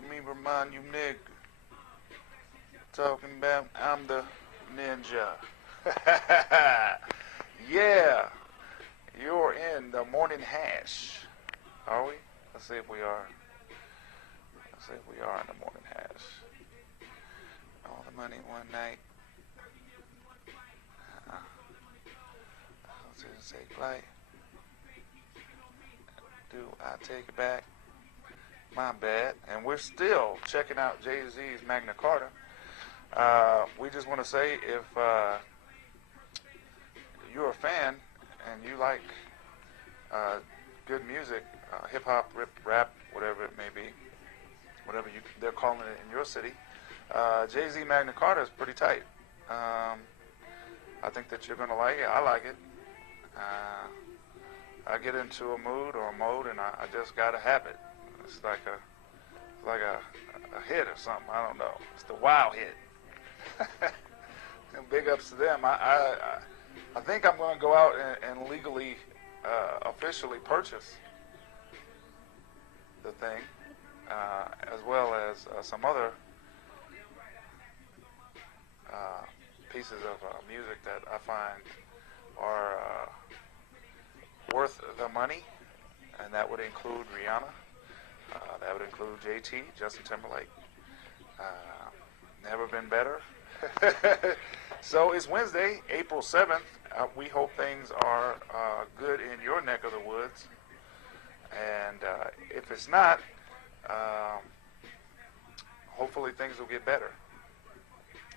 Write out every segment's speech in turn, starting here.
Me remind you nigga. Talking about I'm the ninja. Yeah, you're in the morning hash. Are we? Let's see if we are. Let's see if we are in the morning hash. All the money one night. Let's just take flight. Do I take it back? My bad. And we're still checking out Jay-Z's Magna Carta. We just want to say if you're a fan and you like good music, hip-hop, rap, whatever it may be, whatever they're calling it in your city, Jay-Z Magna Carta is pretty tight. I think that you're going to like it. I like it. I get into a mood or a mode and I just got to have it. It's like a hit or something. I don't know. It's the wow hit. And big ups to them. I think I'm going to go out and legally, officially purchase the thing, as well as some other pieces of music that I find are worth the money, and that would include Rihanna. That would include JT, Justin Timberlake. Never been better. So it's Wednesday, April 7th. We hope things are good in your neck of the woods. And if it's not, hopefully things will get better.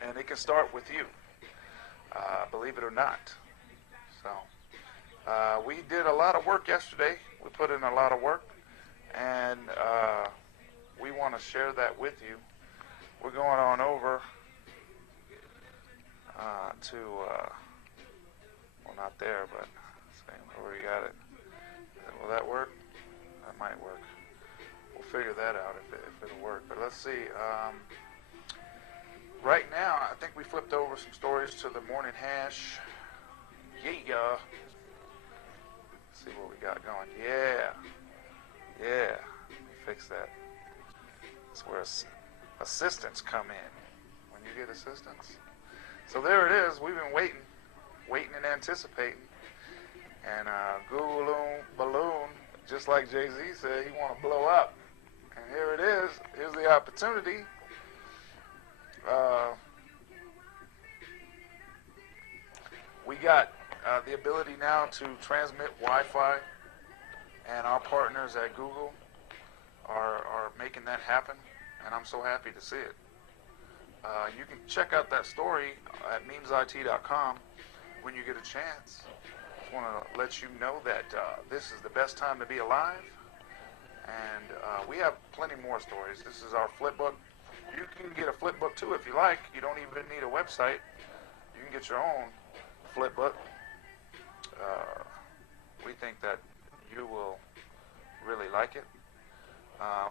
And it can start with you, believe it or not. So we did a lot of work yesterday. We put in a lot of work. And we want to share that with you. We're going on over to, well, not there, but where we got it. Will that work? That might work. We'll figure that out if it'll work. But let's see. Right now, I think we flipped over some stories to the morning hash. Yeah. Let's see what we got going. Yeah. Let me fix that. That's where assistants come in. When you get assistants. So there it is. We've been waiting and anticipating. And Google balloon, just like Jay-Z said, he want to blow up. And here it is. Here's the opportunity. We got the ability now to transmit Wi-Fi. And our partners at Google are making that happen, and I'm so happy to see it. You can check out that story at memesit.com when you get a chance. Just want to let you know that this is the best time to be alive, and we have plenty more stories. This is our flipbook. You can get a flipbook too if you like. You don't even need a website. You can get your own flipbook. We think that you will really like it.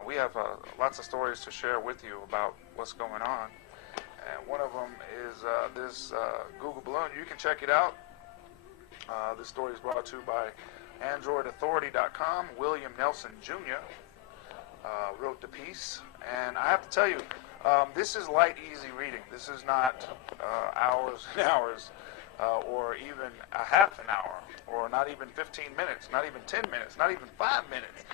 We have lots of stories to share with you about what's going on. And one of them is this Google balloon. You can check it out. This story is brought to you by AndroidAuthority.com. William Nelson Jr. Wrote the piece. And I have to tell you, this is light, easy reading. This is not hours and hours. Or even a half an hour, or not even 15 minutes, not even 10 minutes, not even 5 minutes.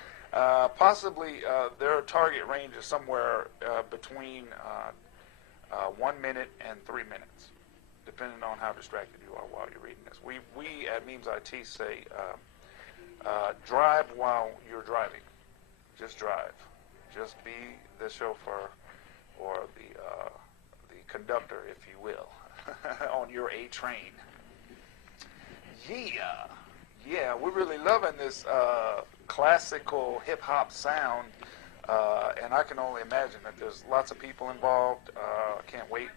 Possibly their target range is somewhere between 1 minute and 3 minutes, depending on how distracted you are while you're reading this. We at Memes IT say drive while you're driving. Just drive. Just be the chauffeur or the conductor, if you will. On your A train. Yeah, we're really loving this classical hip-hop sound, and I can only imagine that there's lots of people involved. Can't wait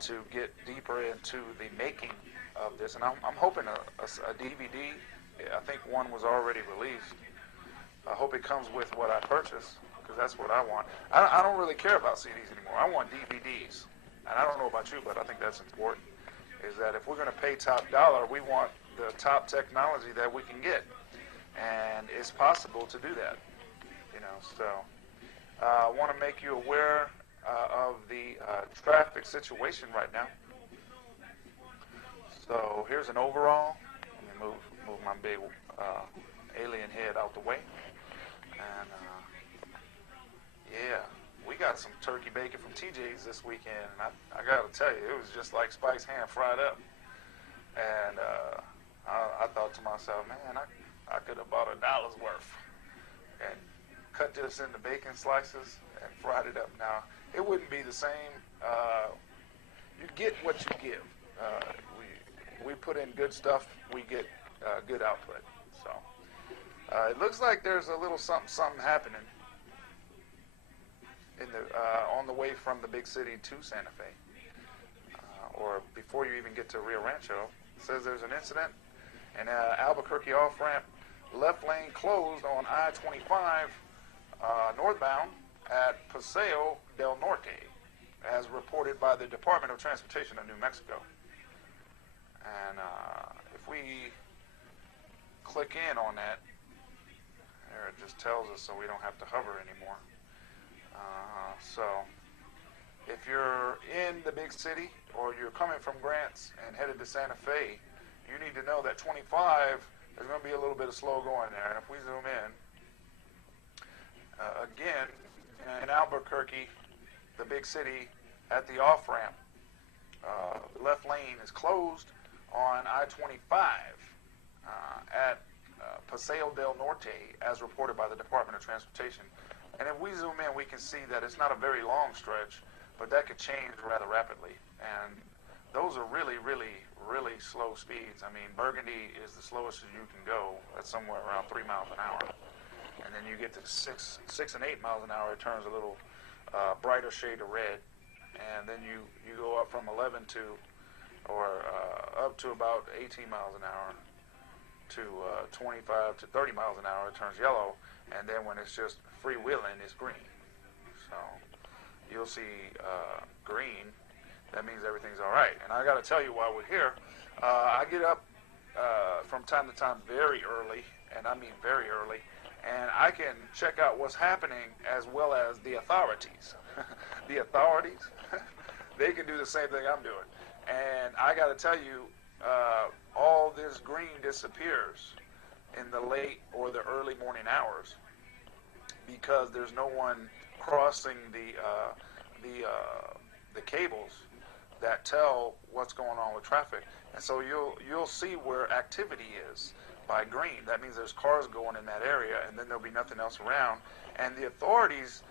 to get deeper into the making of this, and I'm hoping a DVD. I think one was already released. I hope it comes with what I purchased, because that's what I want. I don't really care about CDs anymore. I want DVDs. And I don't know about you, but I think that's important, is that if we're going to pay top dollar, we want the top technology that we can get. And it's possible to do that, so I want to make you aware of the traffic situation right now. So here's an overall. Let me move my big alien head out the way. And yeah, we got some turkey bacon from TJ's this weekend. And I got to tell you, it was just like Spike's ham fried up. And I thought to myself, man, I could have bought $1 worth and cut this into bacon slices and fried it up. Now, it wouldn't be the same. You get what you give. We put in good stuff, we get good output. So it looks like there's a little something happening in the on the way from the big city to Santa Fe, or before you even get to Rio Rancho. It says there's an incident, and Albuquerque off-ramp left lane closed on I-25 northbound at Paseo del Norte, as reported by the Department of Transportation of New Mexico. And if we click in on that, there it just tells us, so we don't have to hover anymore. So if you're in the big city or you're coming from Grants and headed to Santa Fe, you need to know that 25, there's going to be a little bit of slow going there. And if we zoom in, again, in Albuquerque, the big city, at the off-ramp, the left lane is closed on I-25 at Paseo del Norte, as reported by the Department of Transportation. And if we zoom in, we can see that it's not a very long stretch, but that could change rather rapidly. And those are really, really, really slow speeds. I mean, Burgundy is the slowest you can go. That's somewhere around 3 miles an hour. And then you get to 6 and 8 miles an hour, it turns a little brighter shade of red. And then you go up from 11 to, or up to about 18 miles an hour to 25 to 30 miles an hour, it turns yellow. And then when it's just freewheeling, it's green. So you'll see green. That means everything's all right. And I got to tell you, while we're here, I get up from time to time very early, and I mean very early, and I can check out what's happening as well as the authorities. The authorities, they can do the same thing I'm doing. And I got to tell you, all this green disappears in the late or the early morning hours because there's no one crossing the cables that tell what's going on with traffic. And so you'll see where activity is by green. That means there's cars going in that area, and then there'll be nothing else around. And the authorities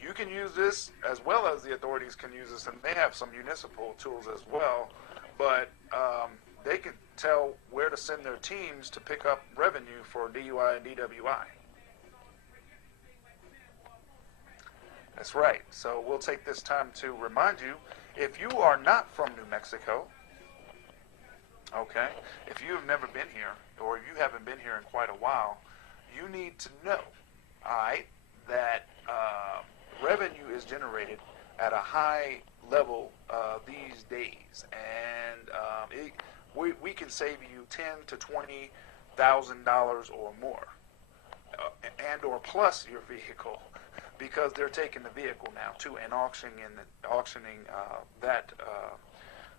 you can use this as well as the authorities can use this, and they have some municipal tools as well. But they can tell where to send their teams to pick up revenue for DUI and DWI. That's right. So we'll take this time to remind you, if you are not from New Mexico, okay, if you've never been here or you haven't been here in quite a while, you need to know, all right, that revenue is generated at a high level these days, and we can save you $10,000 to $20,000 or more, and or plus your vehicle, because they're taking the vehicle now too and auctioning that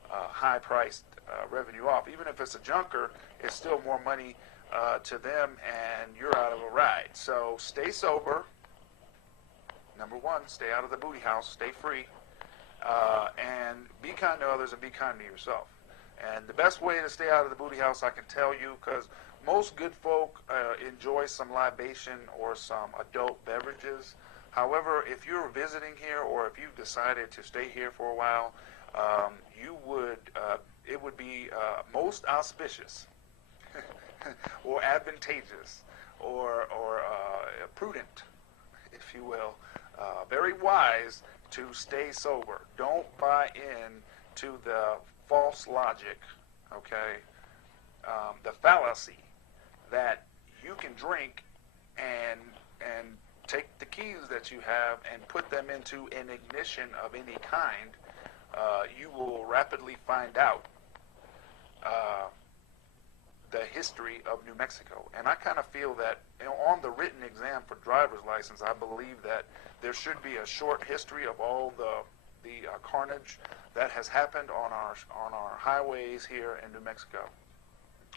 high-priced revenue off. Even if it's a junker, it's still more money to them, and you're out of a ride. So stay sober. Number one, stay out of the booty house. Stay free. And be kind to others and be kind to yourself. And the best way to stay out of the booty house, I can tell you, because most good folk enjoy some libation or some adult beverages. However, if you're visiting here or if you've decided to stay here for a while, it would be most auspicious or advantageous or prudent, if you will, very wise to stay sober. Don't buy in to the false logic, okay, the fallacy that you can drink and take the keys that you have and put them into an ignition of any kind. You will rapidly find out the history of New Mexico. And I kind of feel that, you know, on the written exam for driver's license, I believe that there should be a short history of all the carnage that has happened on our highways here in New Mexico,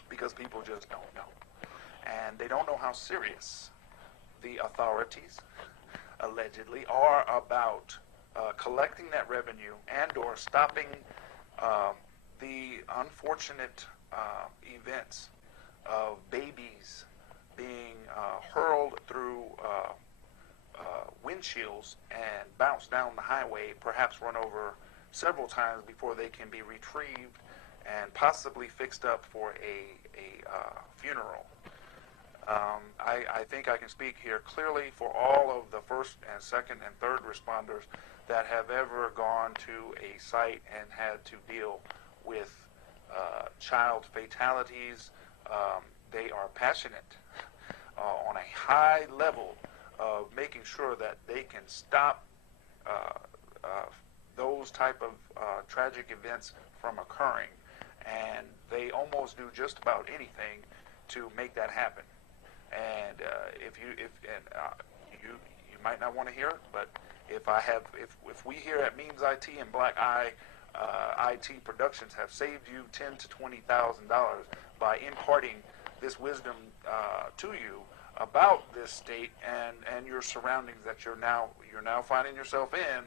because people just don't know, and they don't know how serious the authorities allegedly are about collecting that revenue and or stopping the unfortunate events of babies being hurled through windshields and bounced down the highway, perhaps run over several times before they can be retrieved and possibly fixed up for a funeral. I think I can speak here clearly for all of the first and second and third responders that have ever gone to a site and had to deal with child fatalities. They are passionate on a high level of making sure that they can stop those type of tragic events from occurring, and they almost do just about anything to make that happen. And you might not want to hear it, but if we here at Means IT and Black Eye IT Productions have saved you $10,000 to $20,000 by imparting this wisdom to you about this state and your surroundings that you're now finding yourself in,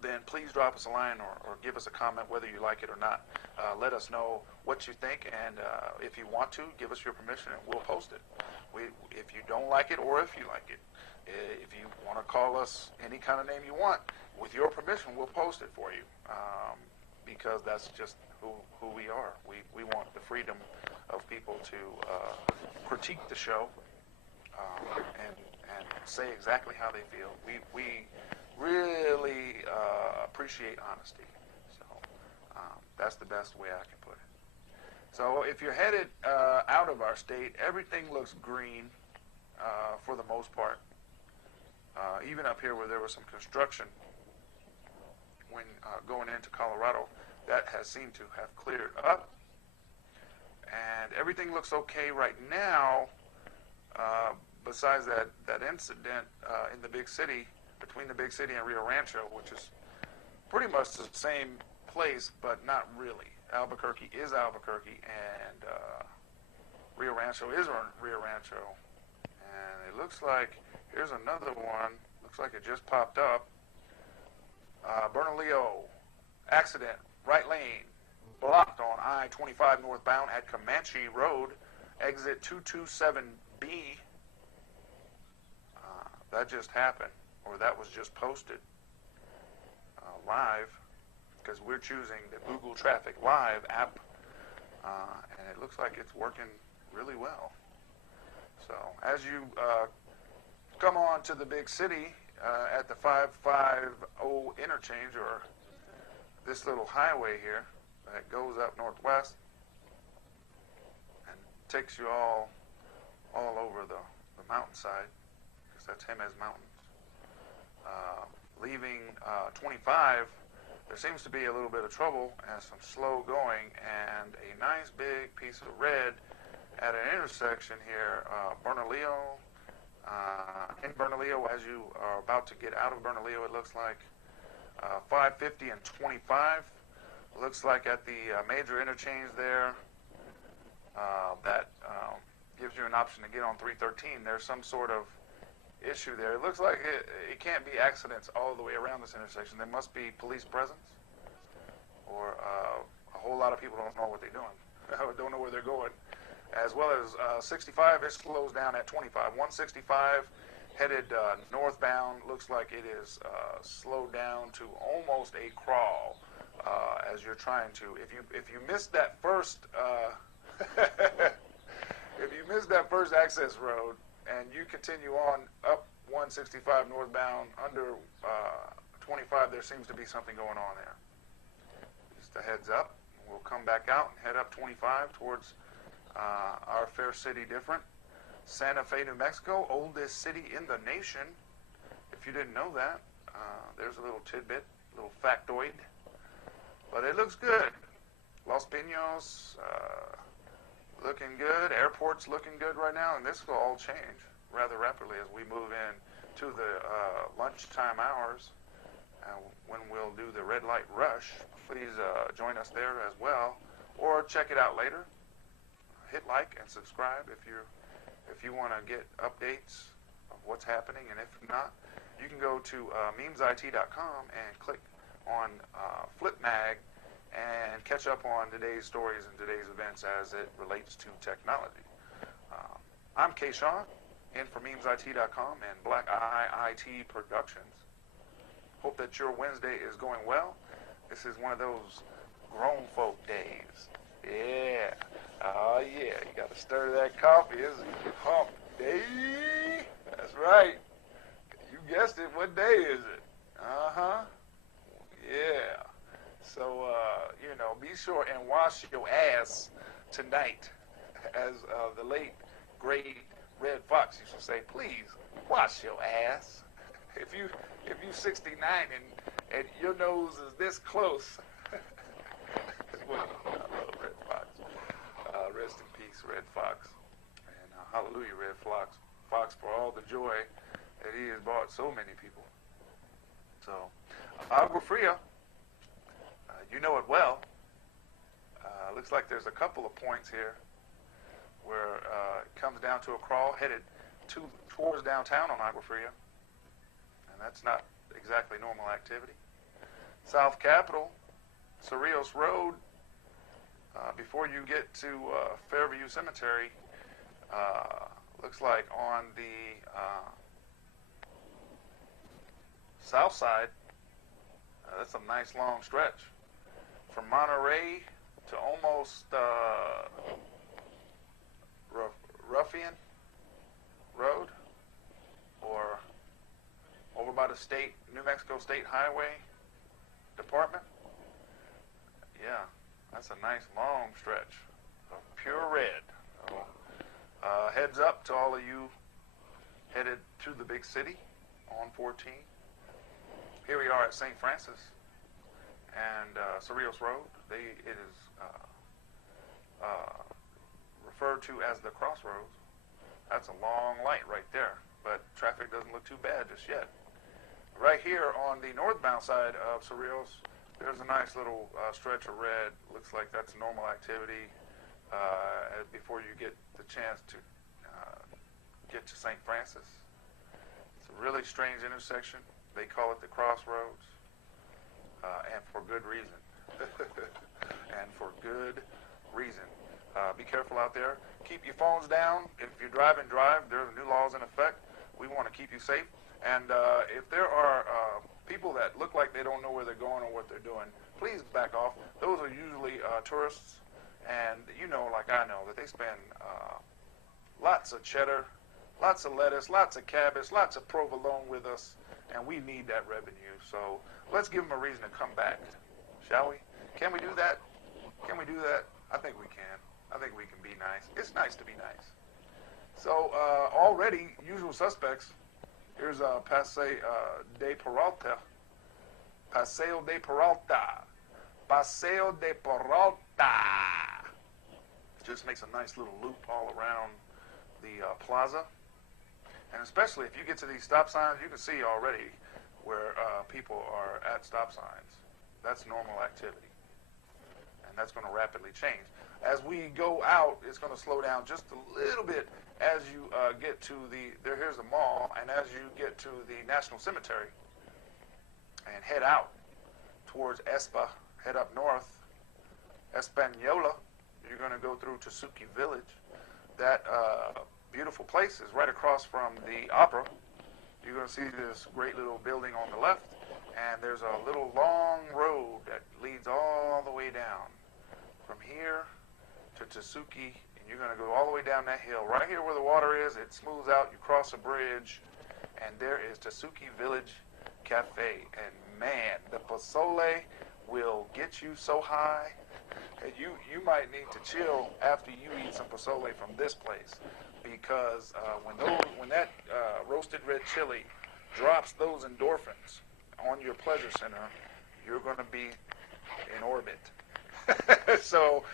then please drop us a line or give us a comment whether you like it or not. Let us know what you think, and if you want to, give us your permission and we'll post it. If you don't like it, or if you like it, if you want to call us any kind of name you want, with your permission, we'll post it for you, because that's just who we are. We want the freedom of people to critique the show and say exactly how they feel. We really appreciate honesty. So that's the best way I can put it. So if you're headed out of our state, everything looks green for the most part. Even up here where there was some construction when going into Colorado, that has seemed to have cleared up. And everything looks okay right now, besides that incident in the big city, between the big city and Rio Rancho, which is pretty much the same place, but not really. Albuquerque is Albuquerque, and Rio Rancho is Rio Rancho. And it looks like, here's another one, looks like it just popped up. Bernalillo, accident, right lane, blocked on I-25 northbound at Comanche Road, exit 227B. That just happened, or that was just posted live, because we're choosing the Google Traffic Live app, and it looks like it's working really well. So as you come on to the big city at the 550 interchange, or this little highway here that goes up northwest and takes you all over the mountainside, because that's Jemez Mountains. Leaving 25, there seems to be a little bit of trouble and some slow going, and a nice big piece of red at an intersection here, Bernalillo. In Bernalillo, as you are about to get out of Bernalillo, it looks like 550 and 25. Looks like at the major interchange there, that gives you an option to get on 313. There's some sort of issue there. It looks like it can't be accidents all the way around this intersection. There must be police presence, or a whole lot of people don't know what they're doing, don't know where they're going. As well as 65, it slows down at 25. 165 headed northbound, looks like it is slowed down to almost a crawl as you're trying to. If you missed that first if you missed that first access road and you continue on up 165 northbound under 25, there seems to be something going on there. Just a heads up. We'll come back out and head up 25 towards our fair city different. Santa Fe, New Mexico, oldest city in the nation. If you didn't know that, there's a little tidbit, a little factoid. But it looks good. Los Pinos, looking good. Airport's looking good right now, and this will all change rather rapidly as we move in to the lunchtime hours, when we'll do the red light rush. Please join us there as well, or check it out later. Hit like and subscribe if you want to get updates of what's happening, and if not, you can go to memesit.com and click on FlipMag and catch up on today's stories and today's events as it relates to technology. I'm kShaun, in for memesit.com and Black Eye IT Productions. Hope that your Wednesday is going well. This is one of those grown folk days. Yeah. Oh, yeah. You got to stir that coffee. It's hump day. That's right. You guessed it. What day is it? Uh-huh. Yeah. So, be sure and wash your ass tonight. As the late, great Red Fox used to say, please wash your ass. If you 69 and your nose is this close, I love Red Fox. Rest in peace, Red Fox, and hallelujah, Red Fox, for all the joy that he has brought so many people. So, Agua Fria, you know it well. Looks like there's a couple of points here where it comes down to a crawl headed towards downtown on Agua Fria. And that's not exactly normal activity. South Capitol, Cerrillos Road, before you get to Fairview Cemetery, looks like on the south side, that's a nice long stretch. From Monterey to almost Ruffian Road, or over by the New Mexico State Highway Department. Yeah, that's a nice long stretch of pure red. Heads up to all of you headed to the big city on 14. Here we are at St. Francis and Cerrillos Road. It is referred to as the Crossroads. That's a long light right there, but traffic doesn't look too bad just yet. Right here on the northbound side of Cerrillos, there's a nice little stretch of red. Looks like that's normal activity before you get the chance to get to St. Francis. It's a really strange intersection. They call it the Crossroads, and for good reason. And for good reason. Be careful out there. Keep your phones down. If you're driving, drive. There are new laws in effect. We want to keep you safe. And if there are people that look like they don't know where they're going or what they're doing, please back off. Those are usually tourists, and like I know, that they spend lots of cheddar, lots of lettuce, lots of cabbage, lots of provolone with us, and we need that revenue. So let's give them a reason to come back, shall we? Can we do that? Can we do that? I think we can. I think we can be nice. It's nice to be nice. So already, usual suspects. Here's Paseo de Peralta. Paseo de Peralta. Paseo de Peralta. Just makes a nice little loop all around the plaza. And especially if you get to these stop signs, you can see already where people are at stop signs. That's normal activity. And that's going to rapidly change. As we go out, it's going to slow down just a little bit as you get to here's the mall, and as you get to the National Cemetery and head out towards Espa, head up north, Española, you're going to go through Tasuki Village. That beautiful place is right across from the opera. You're going to see this great little building on the left, and there's a little long road that leads all the way down from here to Tasuki, and you're going to go all the way down that hill. Right here where the water is, it smooths out, you cross a bridge, and there is Tasuki Village Cafe. And man, the pozole will get you so high that you might need to chill after you eat some pozole from this place, because when that roasted red chili drops those endorphins on your pleasure center, you're going to be in orbit. So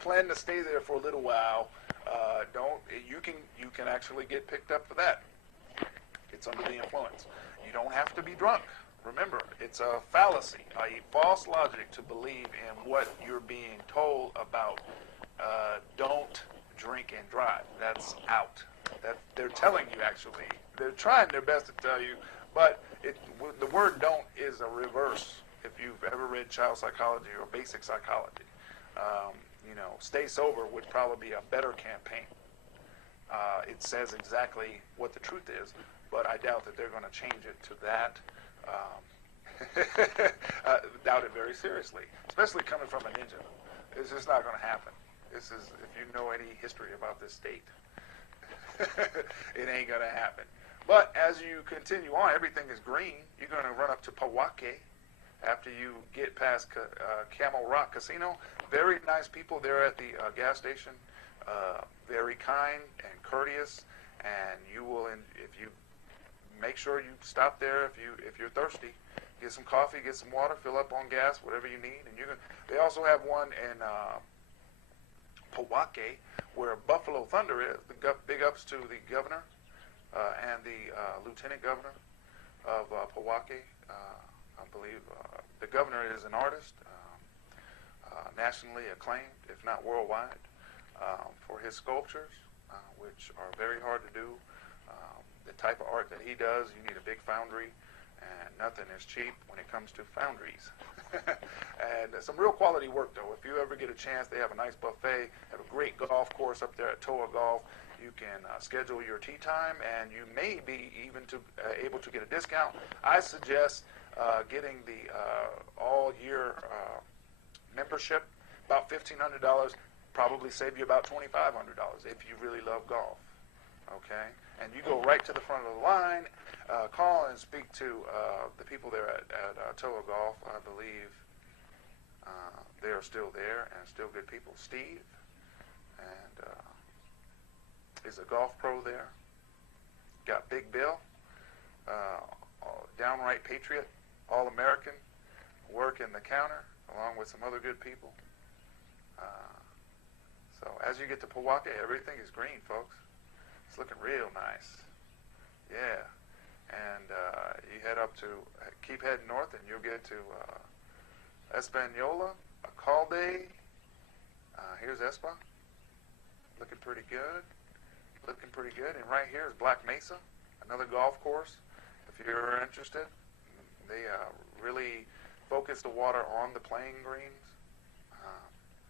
plan to stay there for a little while. Don't you can actually get picked up for that. It's under the influence. You don't have to be drunk. Remember, it's a fallacy, a false logic to believe in what you're being told about don't drink and drive. That's out. That they're telling you, actually. They're trying their best to tell you, but the word don't is a reverse. If you've ever read child psychology or basic psychology, stay sober would probably be a better campaign. It says exactly what the truth is, but I doubt that they're going to change it to that. Doubt it very seriously, especially coming from a ninja. It's just not going to happen. This is, if you know any history about this state, it ain't going to happen. But as you continue on, everything is green. You're going to run up to Powake after you get past Camel Rock Casino. Very nice people there at the gas station. Very kind and courteous, and you will, if you make sure you stop there if you're thirsty. Get some coffee, get some water, fill up on gas, whatever you need. And they also have one in Powake where Buffalo Thunder is. Big ups to the governor and the lieutenant governor of Powake. I believe the governor is an artist, nationally acclaimed, if not worldwide, for his sculptures, which are very hard to do. The type of art that he does, you need a big foundry, and nothing is cheap when it comes to foundries. And some real quality work, though. If you ever get a chance, they have a nice buffet, have a great golf course up there at Toa Golf. You can schedule your tee time, and you may be even able to get a discount. I suggest getting the all-year membership, about $1,500, probably save you about $2,500 if you really love golf. Okay? And you go right to the front of the line, call and speak to the people there at Toa Golf. I believe they are still there and still good people. Steve and is a golf pro there. Got Big Bill, downright patriot, all-American, working the counter along with some other good people. So as you get to Powake, everything is green, folks. It's looking real nice. Yeah. And you keep heading north, and you'll get to Espanola, Alcalde. Here's Espa. Looking pretty good. Looking pretty good. And right here is Black Mesa, another golf course. If you're interested, they really focus the water on the playing greens,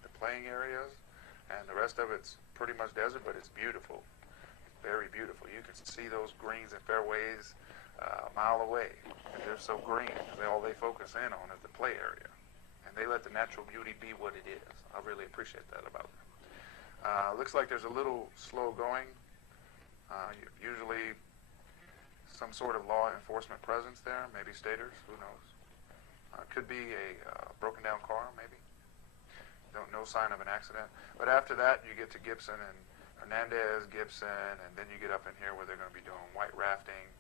the playing areas, and the rest of it's pretty much desert, but it's beautiful. Very beautiful. You can see those greens and fairways a mile away, and they're so green. All they focus in on is the play area, and they let the natural beauty be what it is. I really appreciate that about them. Looks like there's a little slow going. Usually some sort of law enforcement presence there, maybe staters, who knows. Could be a broken down car, maybe. No sign of an accident. But after that, you get to Gibson and Hernandez, Gibson, and then you get up in here where they're going to be doing white rafting.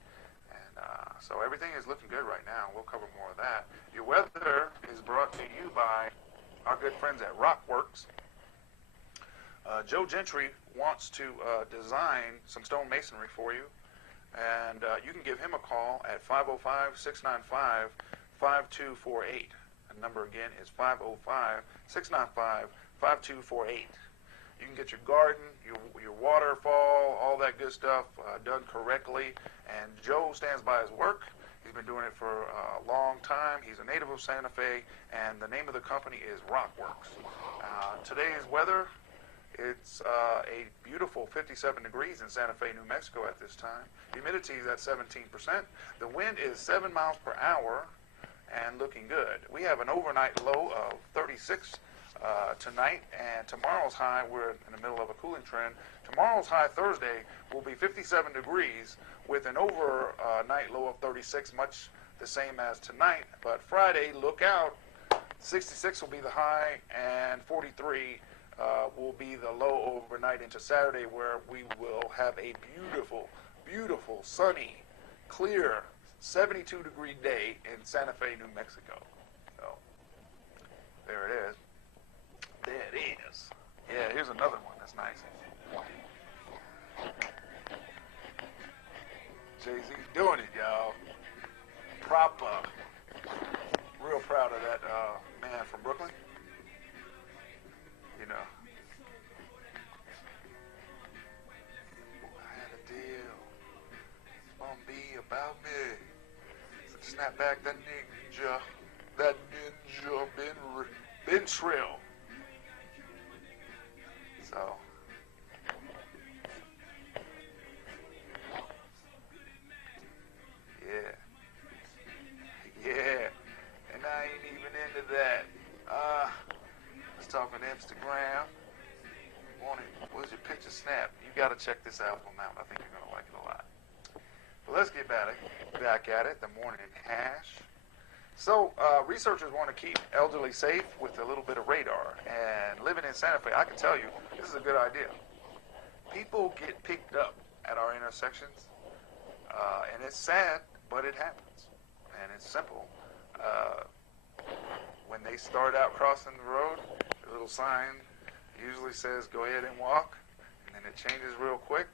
And so everything is looking good right now. We'll cover more of that. Your weather is brought to you by our good friends at Rockworks. Joe Gentry wants to design some stone masonry for you, and you can give him a call at 505-695-5248. The number again is 505-695-5248. You can get your garden, your waterfall, all that good stuff done correctly, and Joe stands by his work. He's been doing it for a long time. He's a native of Santa Fe, and the name of the company is Rockworks. Today's weather, it's a beautiful 57 degrees in Santa Fe, New Mexico at this time. Humidity is at 17%. The wind is 7 miles per hour and looking good. We have an overnight low of 36 tonight, and tomorrow's high, we're in the middle of a cooling trend. Tomorrow's high, Thursday, will be 57 degrees with an overnight low of 36, much the same as tonight. But Friday, look out, 66 will be the high, and 43 will be the low overnight into Saturday, where we will have a beautiful, beautiful, sunny, clear, 72-degree day in Santa Fe, New Mexico. So, there it is. There it is. Yeah, here's another one that's nice. Jay-Z's doing it, y'all. Proper. Real proud of that man from Brooklyn. You know. I had a deal. It's gonna be about me. Snap back that ninja. That ninja been trill. So. Yeah. Yeah. And I ain't even into that. Let's talk on Instagram. Where's your picture snap? You gotta check this album out. I think you're gonna like it a lot. But let's get back at it. The morning hash. So researchers want to keep elderly safe with a little bit of radar. And living in Santa Fe, I can tell you, this is a good idea. People get picked up at our intersections. And it's sad, but it happens. And it's simple. When they start out crossing the road, the little sign usually says, go ahead and walk. And then it changes real quick.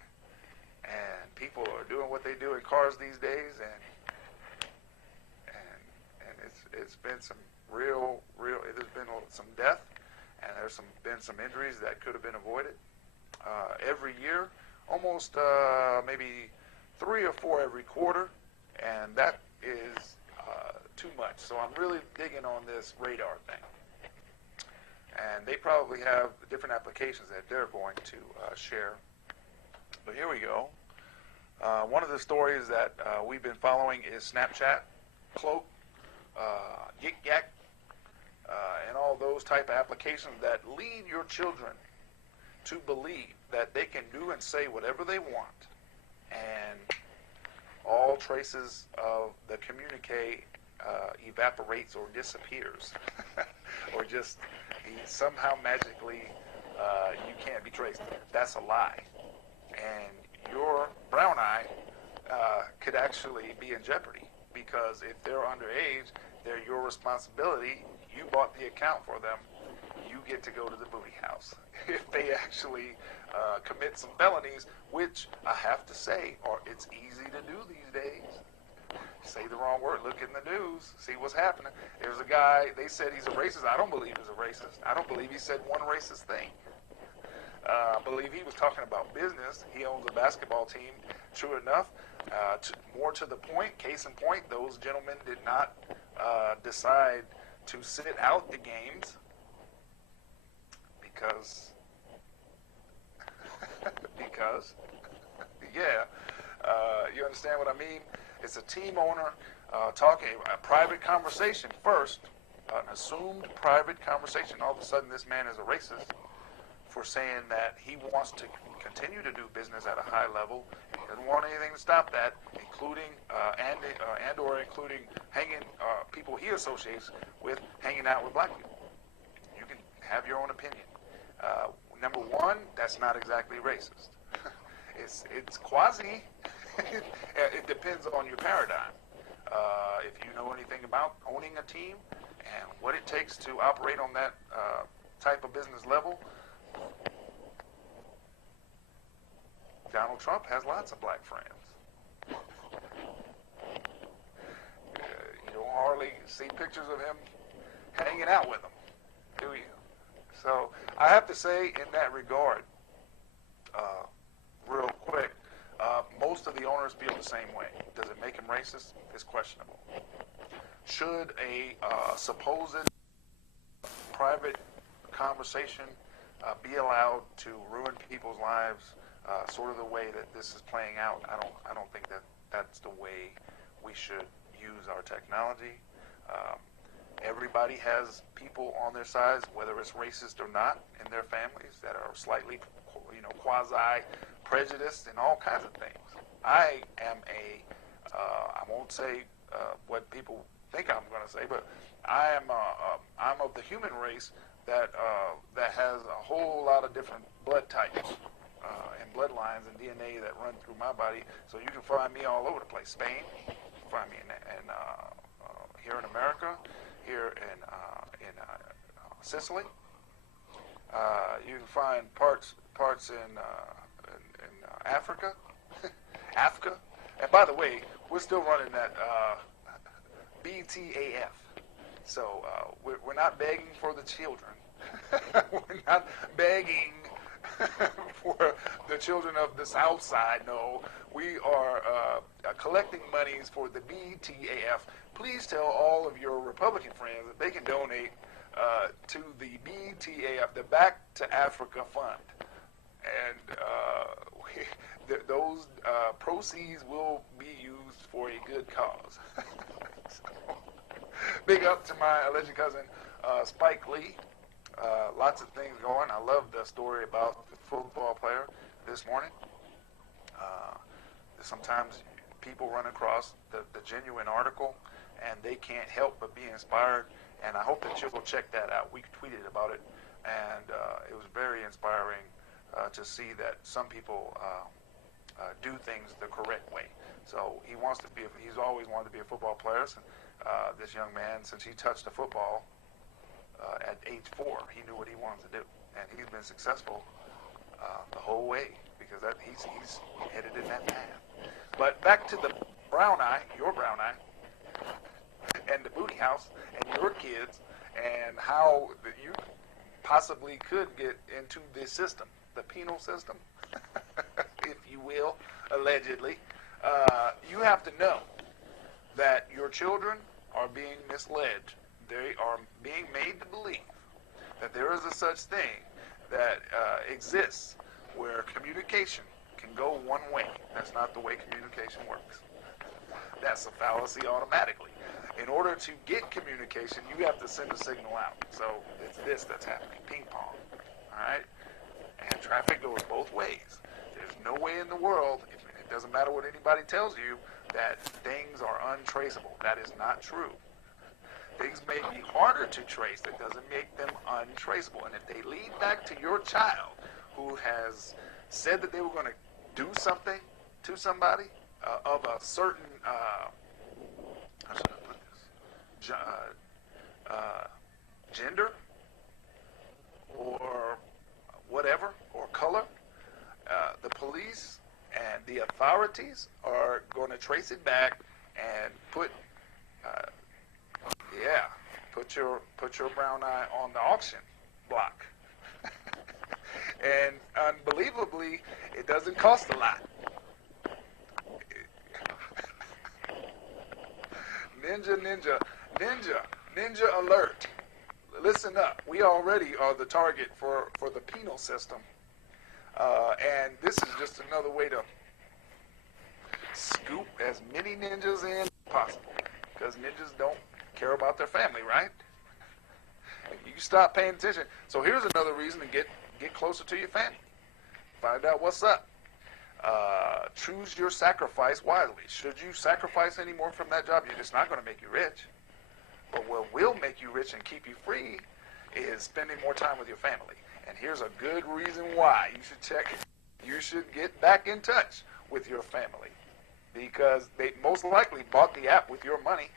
And people are doing what they do in cars these days. And it's been some there's been some death. And there's been some injuries that could have been avoided. Every year, almost maybe 3 or 4 every quarter, and that is too much. So I'm really digging on this radar thing. And they probably have different applications that they're going to share. But here we go. One of the stories that we've been following is Snapchat, Cloak, Yik Yak, and all those type of applications that lead your children to believe that they can do and say whatever they want, and all traces of the communique evaporates or disappears, or just somehow magically you can't be traced. That's a lie, and your brown eye could actually be in jeopardy, because if they're underage, they're your responsibility. You bought the account for them. You get to go to the booty house. If they actually commit some felonies, which I have to say, it's easy to do these days. Say the wrong word, look in the news, see what's happening. There's a guy, they said he's a racist. I don't believe he's a racist. I don't believe he said one racist thing. I believe he was talking about business. He owns a basketball team. True enough, more to the point, case in point, those gentlemen did not decide to sit out the games because you understand what I mean? It's a team owner talking a private conversation first, an assumed private conversation. All of a sudden, this man is a racist for saying that he wants to continue to do business at a high level. He doesn't want anything to stop that, including including hanging people he associates with, hanging out with black people. You can have your own opinion. Number one, that's not exactly racist. It's quasi. It depends on your paradigm. If you know anything about owning a team and what it takes to operate on that type of business level, Donald Trump has lots of black friends. You don't hardly see pictures of him hanging out with them, do you? So I have to say, in that regard, real quick, most of the owners feel the same way. Does it make him racist? It's questionable. Should a supposed private conversation be allowed to ruin people's lives, sort of the way that this is playing out? I don't think that that's the way we should use our technology. Everybody has people on their sides, whether it's racist or not, in their families that are slightly, quasi-prejudiced and all kinds of things. I am I won't say what people think I'm going to say, but I'm of the human race that has a whole lot of different blood types and bloodlines and DNA that run through my body. So you can find me all over the place. Spain, you can find me in here in America, here in Sicily, You can find parts in Africa, Africa. And by the way, we're still running that BTAF. So we're not begging for the children. We're not begging for the children of the South Side. No, we are collecting monies for the BTAF. Please tell all of your Republican friends that they can donate to the BTAF, the Back to Africa Fund. And those proceeds will be used for a good cause. So, big up to my alleged cousin, Spike Lee. Lots of things going. I love the story about the football player this morning. Sometimes people run across the genuine article and they can't help but be inspired. And I hope that you'll check that out. We tweeted about it, and it was very inspiring to see that some people do things the correct way. So he's always wanted to be a football player. So, this young man, since he touched the football at age 4, he knew what he wanted to do, and he's been successful the whole way because he's headed in that path. But back to the brown eye, your brown eye, and the booty house, and your kids, and how you possibly could get into this system, the penal system, if you will, allegedly. You have to know that your children are being misled. They are being made to believe that there is a such thing that exists where communication can go one way. That's not the way communication works. That's a fallacy automatically. In order to get communication, you have to send a signal out. So it's this that's happening, ping pong, all right? And traffic goes both ways. There's no way in the world, it doesn't matter what anybody tells you, that things are untraceable. That is not true. Things may be harder to trace. That doesn't make them untraceable. And if they lead back to your child who has said that they were going to do something to somebody of a certain, how should I put this, gender or whatever, or color, the police and the authorities are going to trace it back and put your brown eye on the auction block. And unbelievably, it doesn't cost a lot. Ninja alert. Listen up. We already are the target for the penal system. And this is just another way to scoop as many ninjas in as possible. Because ninjas don't care about their family, right? You stop paying attention. So here's another reason to get closer to your family. Find out what's up. Choose your sacrifice wisely. Should you sacrifice any more from that job, it's not going to make you rich. But what will make you rich and keep you free is spending more time with your family. And here's a good reason why you should get back in touch with your family. Because they most likely bought the app with your money.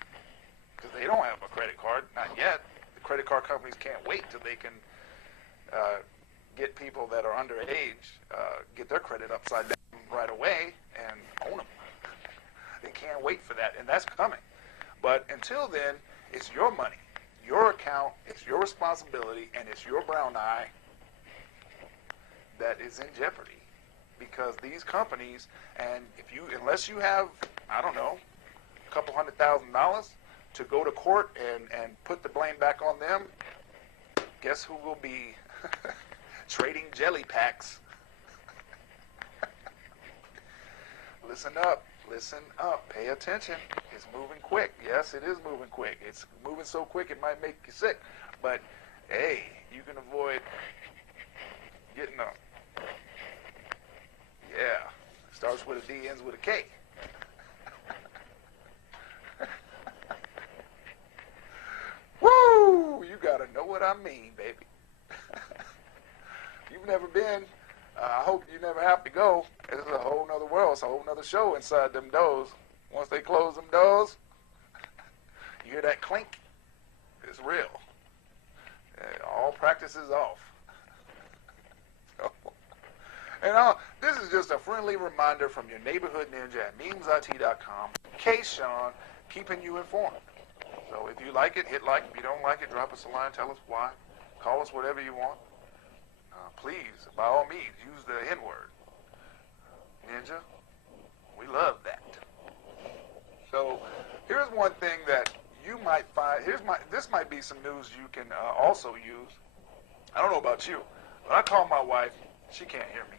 Because they don't have a credit card, not yet. The credit card companies can't wait till they can get people that are underage, get their credit upside down right away and own them. They can't wait for that, and that's coming. But until then, it's your money, your account, it's your responsibility, and it's your brown eye that is in jeopardy. Because these companies, and unless you have, I don't know, a couple $100,000 to go to court and put the blame back on them, guess who will be trading jelly packs? Listen up, pay attention. It's moving quick. Yes, it is moving quick. It's moving so quick it might make you sick. But, hey, you can avoid getting a, starts with a D, ends with a K. Woo! You gotta know what I mean, baby. You've never been, I hope you never have to go. It's a whole nother world. It's a whole nother show inside them doors. Once they close them doors, you hear that clink? It's real. All practice is off. This is just a friendly reminder from your neighborhood ninja at memesIT.com. kShaun, keeping you informed. So if you like it, hit like. If you don't like it, drop us a line. Tell us why. Call us whatever you want. Please, by all means, use the N-word. Ninja, we love that. So here's one thing that you might find. This might be some news you can also use. I don't know about you, but I call my wife. She can't hear me.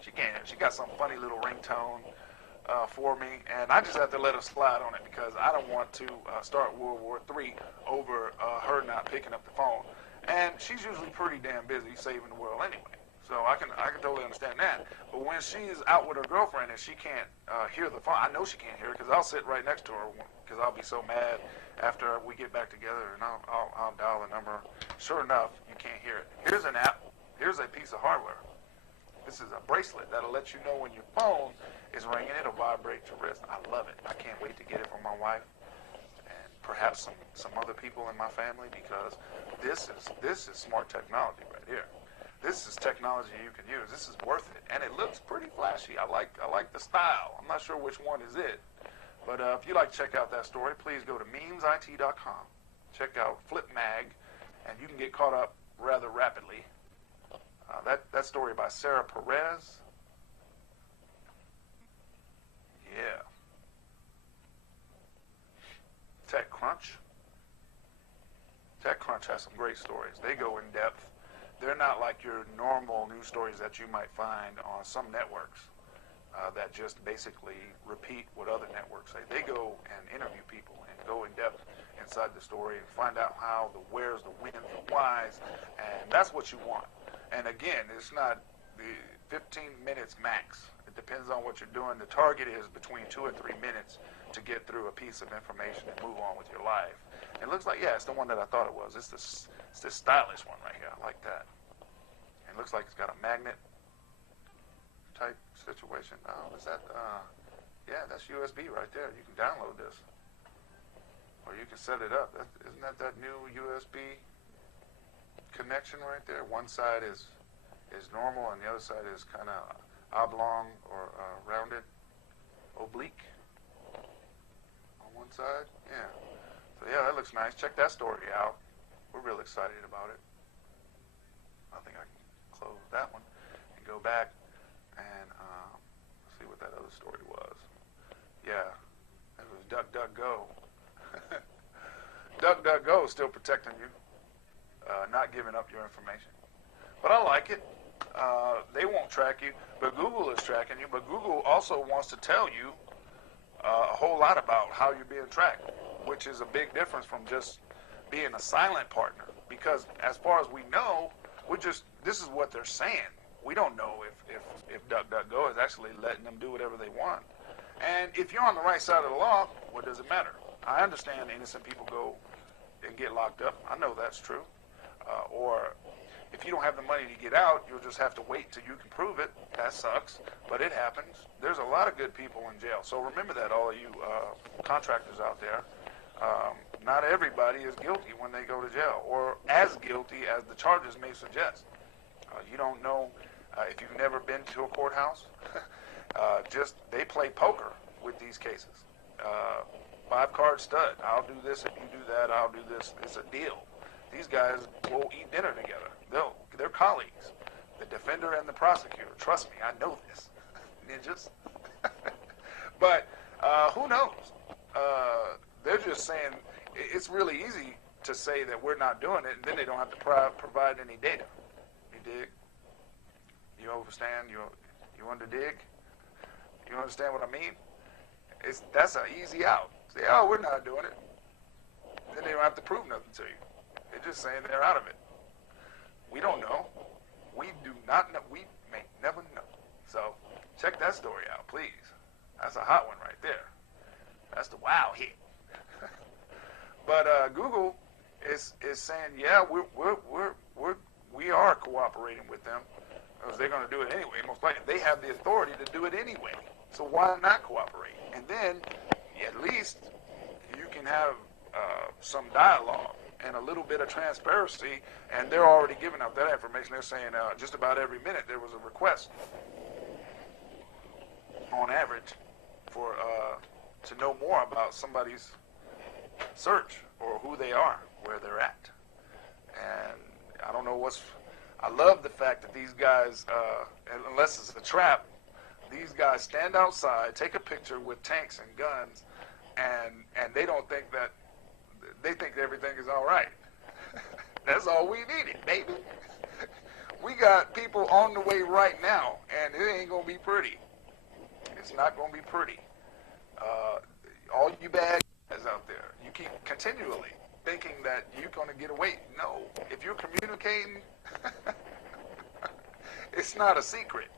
She can't hear me. She got some funny little ringtone for me, and I just have to let her slide on it because I don't want to start World War III over her not picking up the phone. And she's usually pretty damn busy saving the world anyway. So I can totally understand that. But when she's out with her girlfriend and she can't hear the phone, I know she can't hear it because I'll sit right next to her because I'll be so mad after we get back together and I'll dial the number. Sure enough, you can't hear it. Here's an app. Here's a piece of hardware. This is a bracelet that'll let you know when your phone is ringing. It'll vibrate your wrist. I love it. I can't wait to get it for my wife and perhaps some other people in my family because this is smart technology right here. This is technology you can use. This is worth it, and it looks pretty flashy. I like the style. I'm not sure which one is it, but if you'd like to check out that story, please go to memesIT.com. Check out Flip Mag, and you can get caught up rather rapidly. That story by Sarah Perez. Yeah. TechCrunch. TechCrunch has some great stories. They go in depth. They're not like your normal news stories that you might find on some networks that just basically repeat what other networks say. They go and interview people and go in depth inside the story and find out how the where's, the whens, the whys, and that's what you want. And again, it's not the 15 minutes max. It depends on what you're doing. The target is between 2 and 3 minutes to get through a piece of information and move on with your life. It looks like, yeah, it's the one that I thought it was. It's this stylish one right here. I like that. And it looks like it's got a magnet type situation. Oh, is that, yeah, that's USB right there. You can download this. Or you can set it up. Isn't that new USB connection right there? One side is normal and the other side is kind of oblong or rounded, oblique on one side. Yeah. So yeah, that looks nice. Check that story out. We're real excited about it. I think I can close that one and go back and see what that other story was. Yeah, it was DuckDuckGo. DuckDuckGo is still protecting you, not giving up your information. But I like it. They won't track you, but Google is tracking you. But Google also wants to tell you a whole lot about how you're being tracked, which is a big difference from just being a silent partner. Because as far as we know, this is what they're saying. We don't know if DuckDuckGo is actually letting them do whatever they want. And if you're on the right side of the law, what does it matter? I understand innocent people go and get locked up. I know that's true. Or if you don't have the money to get out, you'll just have to wait till you can prove it. That sucks, but it happens. There's a lot of good people in jail. So remember that, all of you contractors out there. Not everybody is guilty when they go to jail, or as guilty as the charges may suggest. You don't know if you've never been to a courthouse. They play poker with these cases. 5-card stud. I'll do this if you do that. I'll do this. It's a deal. These guys will eat dinner together. They're colleagues. The defender and the prosecutor. Trust me, I know this. Ninjas. But who knows? They're just saying it's really easy to say that we're not doing it, and then they don't have to provide any data. You dig? You understand? You underdig? You understand what I mean? That's an easy out. Say, oh, we're not doing it. Then they don't have to prove nothing to you. They're just saying they're out of it. We don't know. We do not know. We may never know. So check that story out, please. That's a hot one right there. That's the wow hit. But Google is saying, yeah, we are cooperating with them because they're going to do it anyway. Most likely, they have the authority to do it anyway. So why not cooperate? And then at least you can have some dialogue. and a little bit of transparency, and they're already giving out that information. They're saying just about every minute there was a request, on average, for to know more about somebody's search or who they are, where they're at. And I don't know I love the fact that these guys, unless it's a trap, these guys stand outside, take a picture with tanks and guns, and they don't think that, they think everything is all right. That's all we needed, baby. We got people on the way right now, and it ain't going to be pretty. It's not going to be pretty. All you bad guys out there, you keep continually thinking that you're going to get away. No, if you're communicating, it's not a secret.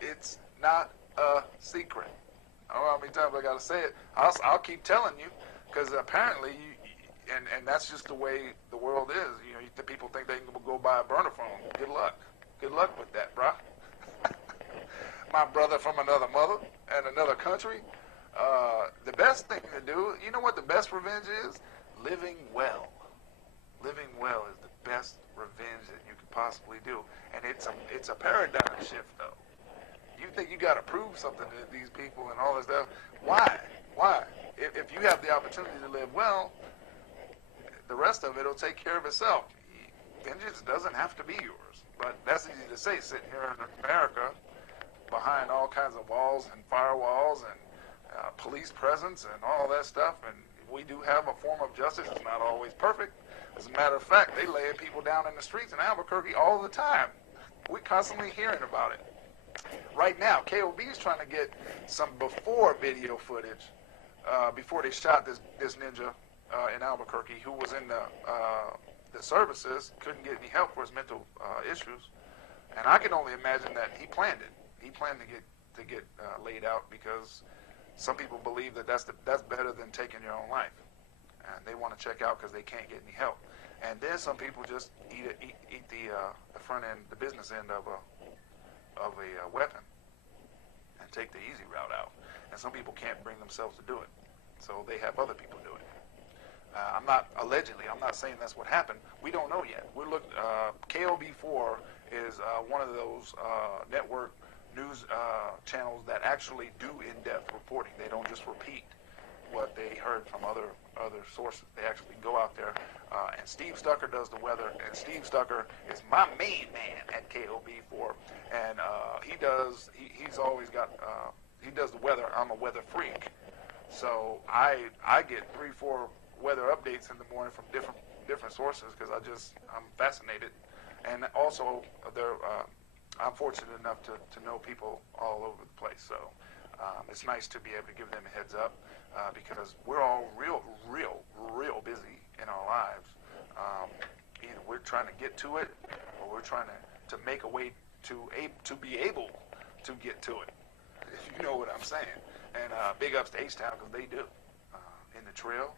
It's not a secret. I don't know how many times I got to say it. I'll keep telling you, because apparently, and that's just the way the world is. You know, the people think they can go buy a burner phone. Good luck. Good luck with that, bruh. My brother from another mother and another country. The best thing to do, you know what the best revenge is? Living well. Living well is the best revenge that you could possibly do. And it's a paradigm shift, though. You think you got to prove something to these people and all this stuff. Why? Why? If you have the opportunity to live well, the rest of it will take care of itself. Vengeance doesn't have to be yours. But that's easy to say, sitting here in America, behind all kinds of walls and firewalls and police presence and all that stuff. And we do have a form of justice. It's not always perfect. As a matter of fact, they lay people down in the streets in Albuquerque all the time. We're constantly hearing about it. Right now, KOB is trying to get some before video footage, before they shot this ninja in Albuquerque, who was in the services, couldn't get any help for his mental issues. And I can only imagine that he planned it. He planned to get laid out, because some people believe that that's better than taking your own life, and they want to check out because they can't get any help. And then some people just eat the front end, the business end of a weapon, and take the easy route out. And some people can't bring themselves to do it, so they have other people do it. I'm not saying that's what happened. We don't know yet. KOB4 is one of those network news channels that actually do in-depth reporting. They don't just repeat what they heard from other sources. They actually go out there. And Steve Stucker does the weather. And Steve Stucker is my main man at KOB4. And he's always got, he does the weather. I'm a weather freak. So I get 3-4 weather updates in the morning from different sources, because I'm fascinated. And also, I'm fortunate enough to know people all over the place. So it's nice to be able to give them a heads up, because we're all real busy in our lives. Either we're trying to get to it, or we're trying to make a way to be able to get to it, if you know what I'm saying. And big ups to H-Town, because they do. In the Trail,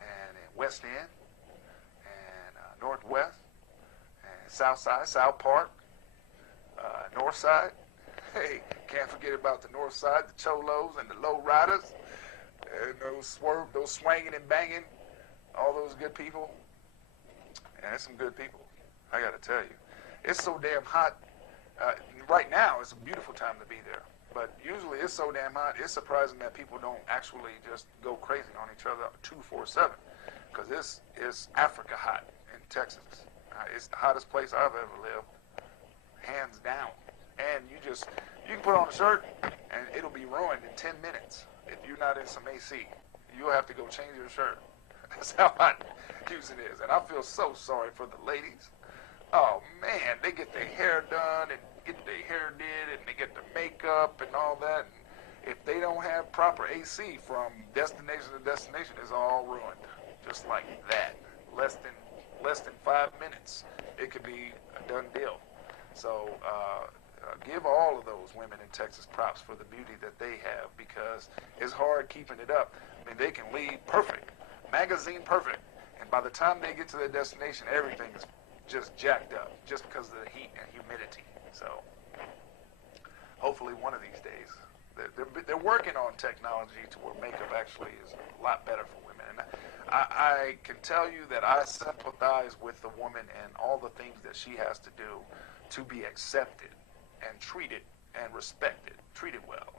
and in West End, and Northwest, and South Side, South Park, North Side. Hey, can't forget about the North Side, the Cholos and the Low Riders, and those swinging and banging, all those good people. And there's some good people, I got to tell you. It's so damn hot. Right now, it's a beautiful time to be there. But usually it's so damn hot, it's surprising that people don't actually just go crazy on each other 24/7. Because it's Africa hot in Texas. It's the hottest place I've ever lived, hands down. And you can put on a shirt and it'll be ruined in 10 minutes if you're not in some AC. You'll have to go change your shirt. That's how hot Houston is. And I feel so sorry for the ladies. Oh man, they get their hair done and get their hair did and they get their makeup and all that. And if they don't have proper AC from destination to destination, it's all ruined. Just like that. Less than 5 minutes, it could be a done deal. So give all of those women in Texas props for the beauty that they have, because it's hard keeping it up. I mean, they can lead perfect, magazine perfect, and by the time they get to their destination, everything is just jacked up, just because of the heat and humidity. So hopefully one of these days, they're working on technology to where makeup actually is a lot better for women. And I can tell you that I sympathize with the woman and all the things that she has to do to be accepted and treated and respected, treated well,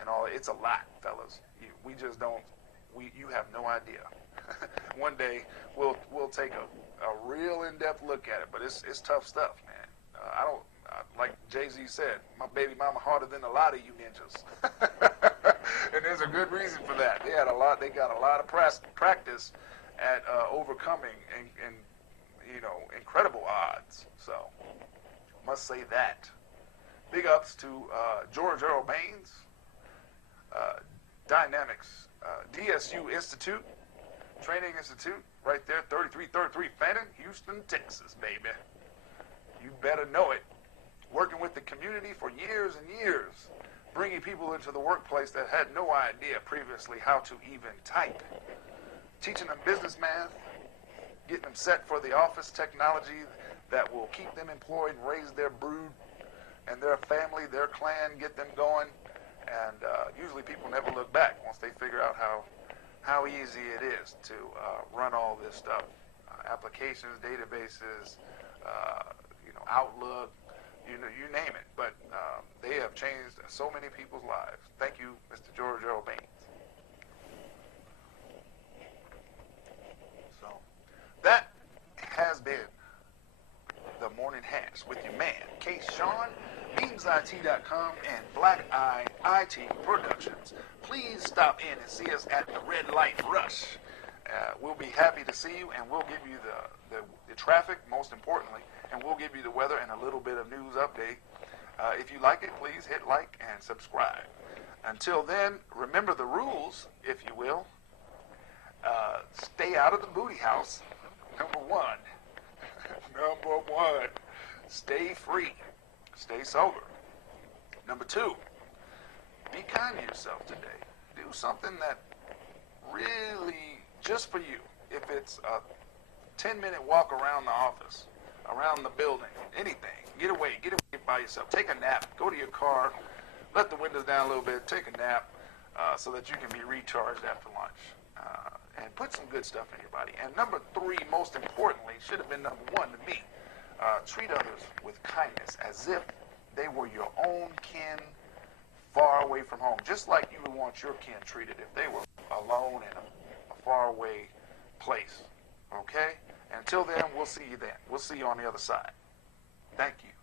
and all. It's a lot, fellas. We just don't. You have no idea. One day we'll take a real in-depth look at it, but it's tough stuff, man. I don't like Jay-Z said, my baby mama harder than a lot of you ninjas. And there's a good reason for that. They got a lot of practice at overcoming and incredible odds. So must say that. Big ups to George Earl Baines, Dynamics, DSU Institute, Training Institute, right there, 3333 Fannin, Houston, Texas, baby. You better know it. Working with the community for years and years, bringing people into the workplace that had no idea previously how to even type, teaching them business math, getting them set for the office technology that will keep them employed and raise their brood and their family, their clan, get them going. And usually people never look back once they figure out how easy it is to run all this stuff. Applications, databases, Outlook, you name it. But they have changed so many people's lives. Thank you, Mr. George Earl Baines. So that has been the Morning Hash with your man, kShaun, BeamsIT.com, and Black Eye IT Productions. Please stop in and see us at the Red Light Rush. We'll be happy to see you, and we'll give you the traffic, most importantly, and we'll give you the weather and a little bit of news update. If you like it, please hit like and subscribe. Until then, remember the rules, if you will. Stay out of the booty house. Number one. Number one, stay free. Stay sober. Number two, be kind to yourself today. Do something that really, just for you. If it's a 10-minute walk around the office, around the building, anything. Get away by yourself. Take a nap. Go to your car. Let the windows down a little bit. Take a nap so that you can be recharged after lunch. And put some good stuff in your body. And number three, most importantly, should have been number one to me. Treat others with kindness as if they were your own kin far away from home. Just like you would want your kin treated if they were alone in a faraway place. Okay? Until then, we'll see you then. We'll see you on the other side. Thank you.